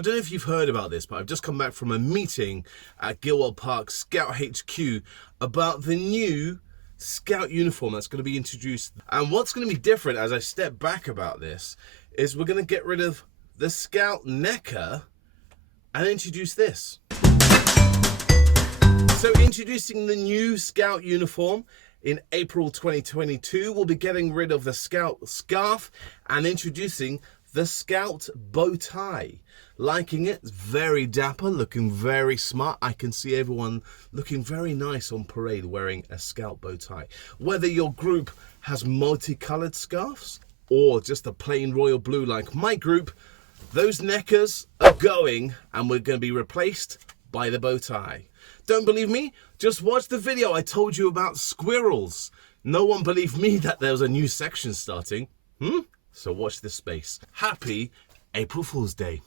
I don't know if you've heard about this, but I've just come back from a meeting at Gilwell Park Scout HQ about the new Scout uniform that's going to be introduced. And what's going to be different as I step back about this is we're going to get rid of the Scout necker and introduce this. So introducing the new Scout uniform in April 2022, we'll be getting rid of the Scout scarf and introducing the Scout bow tie. Liking it, very dapper, looking very smart. I can see everyone looking very nice on parade wearing a Scout bow tie. Whether your group has multicolored scarves or just a plain royal blue like my group, those neckers are going and we're going to be replaced by the bow tie. Don't believe me? Just watch the video I told you about squirrels. No one believed me that there was a new section starting. So watch this space. Happy April Fool's Day.